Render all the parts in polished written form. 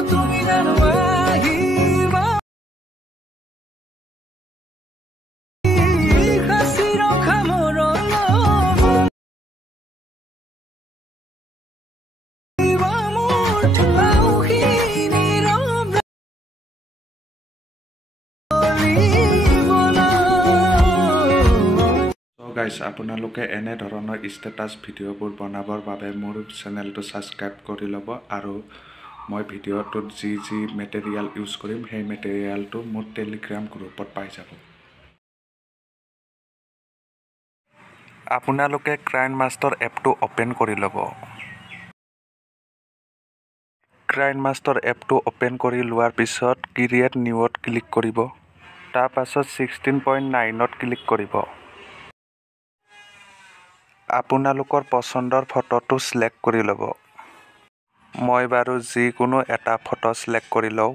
Tumi Janu Ahiba Hasiro Kamoro guys আপোনালোকে এনে ধৰণৰ ষ্টেটাস ভিডিঅ'বোৰ বনাবৰ বাবে মোৰ চেনেলটো সাবস্ক্ৰাইব কৰি ল'ব আৰু মই ভিডিঅ'টোত যি মেটেৰিয়েল ইউজ কৰিম সেই মেটেৰিয়েলটো মোৰ টেলিগ্ৰাম গ্ৰুপত পাই যাব আপোনালোকে Kinemaster এপটো ওপেন কৰি ল'ব Kinemaster এপটো ওপেন কৰি লোৱাৰ পিছত ক্ৰিয়েট নিউত ক্লিক কৰিব তাৰ পাছত 16.9ত ক্লিক কৰিব আপোনালোকৰ পছন্দৰ ফটোটো সিলেক্ট কৰি ল'ব মই বাৰু যিকোনো এটা ফটো সিলেক্ট কৰি লওঁ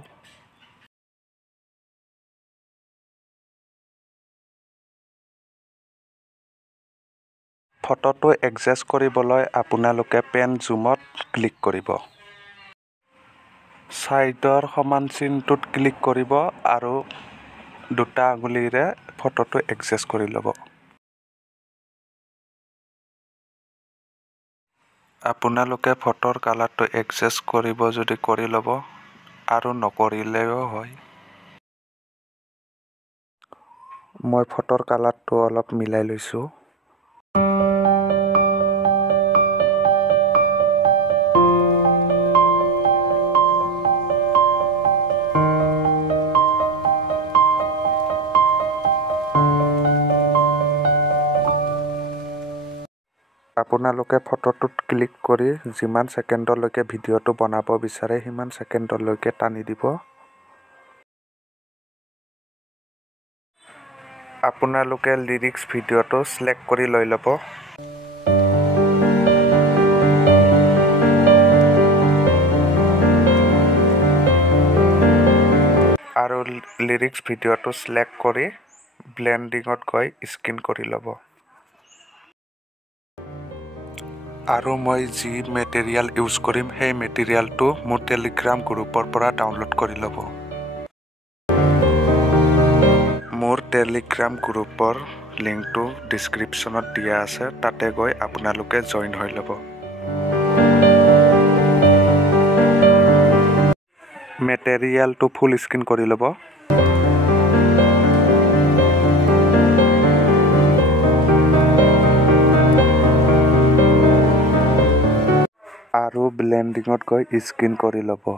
ফটোটো এডজাষ্ট কৰিবলৈ আপোনালোকে পেন জুমত ক্লিক কৰিব সাইডৰ সমান চিনটোত ক্লিক কৰিব আৰু দুটা আঙুলিৰে ফটোটো এডজাষ্ট কৰি ল'ব আপোনালোকে ফটোৰ কালাৰটো এডজাষ্ট কৰিব যদি কৰি ল'ব আৰু নকৰিলেও হয় মই ফটোৰ কালাৰটো অলপ মিলাই লৈছো আপোনালোকে ফটোটোত ক্লিক কৰি যিমান সেকেন্ডলৈকে ভিডিঅ'টো বনাব বিচাৰে সিমান সেকেন্ডলৈকে টানি দিব আপোনালোকে লিৰিক্স ভিডিঅ'টো সিলেক্ট কৰি লৈ ল'ব আৰু লিৰিক্স ভিডিঅ'টো সিলেক্ট কৰি ব্লেন্ডিঙত গৈ স্ক্ৰিন কৰি ল'ব আৰু মই যি মেটেৰিয়েল ইউজ কৰিম সেই মেটেৰিয়েলটো মোৰ টেলিগ্ৰাম গ্ৰুপৰ পৰা ডাউনলোড কৰি ল'ব মোৰ টেলিগ্ৰাম গ্ৰুপৰ লিংকটো ডেসক্ৰিপচনত দিয়া আছে তাতে গৈ আপোনালোকে জয়েন হৈ ল'ব মেটেৰিয়েলটো ফুল স্ক্ৰিন কৰি ল'ব আৰু ব্লেন্ডিঙত গৈ স্ক্ৰিন কৰি ল'ব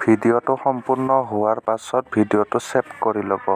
ভিডিঅ'টো সম্পূৰ্ণ হোৱাৰ পাছত ভিডিঅ'টো সেভ কৰি ল'ব